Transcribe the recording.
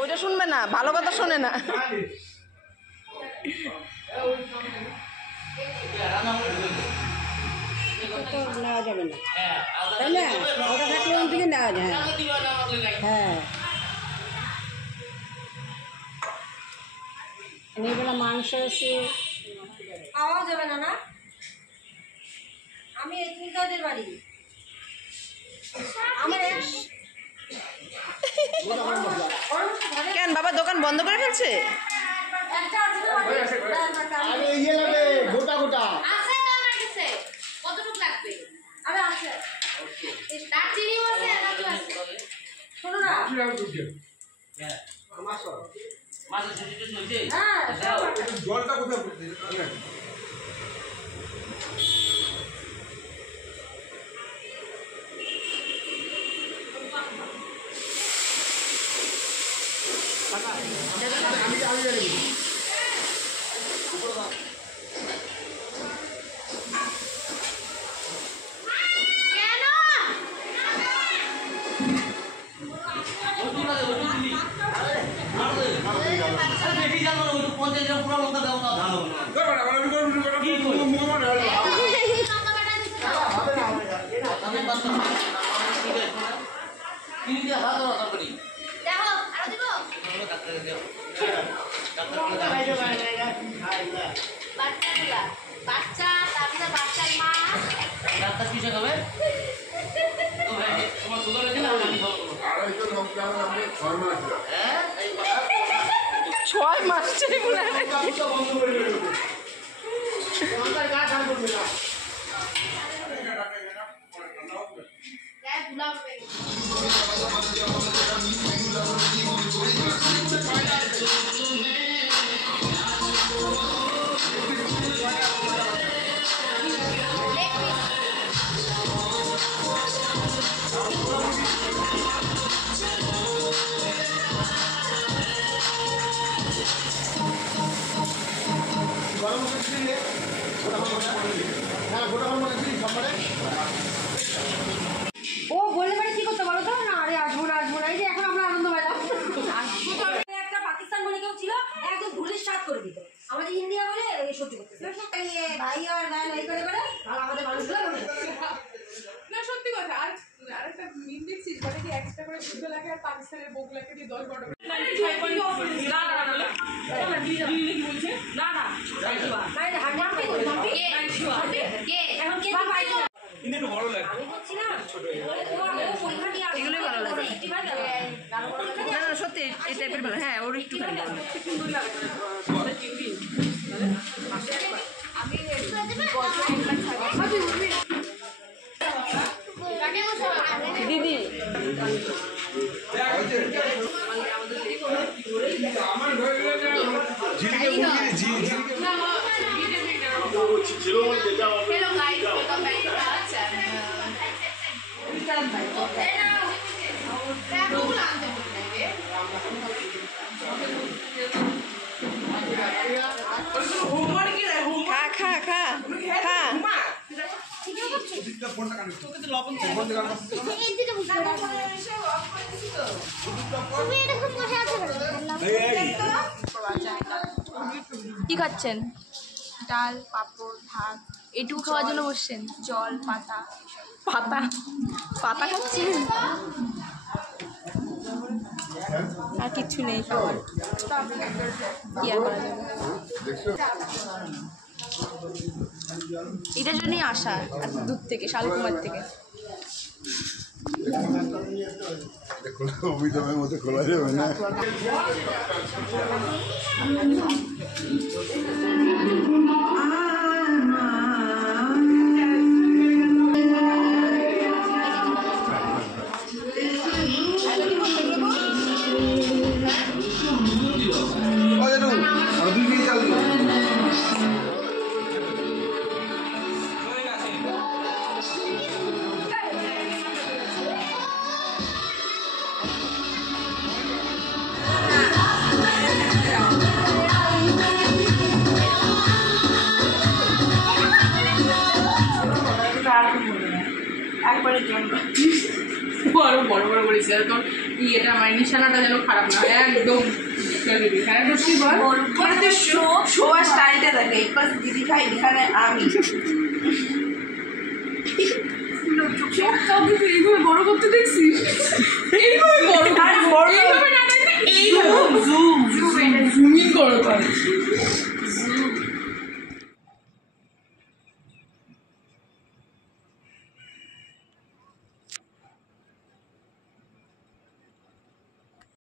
ওইটা শুনবে না, ভালো কথা শোনে না। নেওয়া যাবে না, তাই না? ওটা থাকলে ওখান থেকে নেওয়া যায়। হ্যাঁ, মেয়েবেলা মাংস এসে পাওয়া যাবে না। না, আমি এখানকার বাড়ি কেন বাবা দোকান বন্ধ করে ফেলছে? কতটুকু লাগবে? আরে আছে, দারচিনি আছে, এলাচ আছে। শোনো না, জলটা কোথায় পড়ছে? বাচ্চা, তারপরে বাচ্চার মা, ডাক্তার কিসে খাবে? তোমার সুগার আছে না? 6 মাস ও বললে মানে কি করতে বলো তো? না আরে আসবো না, আসবো না। এই যে এখন আমরা আনন্দ পেলাম। একটা পাকিস্তান বলে কেউ ছিল, একদম ধুলির সাত করে দিত। আমাদের ইন্ডিয়া বলে সত্যি করতে ভাই আর ভাই ভাই করে করে আর আমাদের মানুষগুলো না সত্যি কথা। আর আরেকটা মিম দেখছিস, মানে কি এক্সট্রা করে যুদ্ধ লাগে আর পাকিস্তানের বগুলাকে দিয়ে 10 বড় সত্যি এই টাইপের ভালো। হ্যাঁ ওর একটু দিদি খা খা খা খা কি খাচ্ছেন? ডাল, পাঁপড়, ভাত, এটুকু খাওয়ার জন্য বসছেন? জল, পাতা পাতা পাতা খাচ্ছেন? আর কিচ্ছু নেই খাবার, কি আর করা যাবে? এটার জন্যই আসা এত দূর থেকে, শালকুমার থেকে। অভিযোগের মধ্যে খোলা যাবে না। পরের জন্য আরো বড় বড় করেছি তোর ইয়েটা আমার নিশানাটা যেন খারাপ না হয় একদম। হ্যাঁ রশ্মি বল মানে তুই শো আর স্টাইলটা দেখে একবার দিদি ভাই এখানে আমি কাউকে এইভাবে বড় করতে দেখছিস? এইভাবে বড় আর বড় এইভাবে না এইভাবে জুম জুমিং করো তো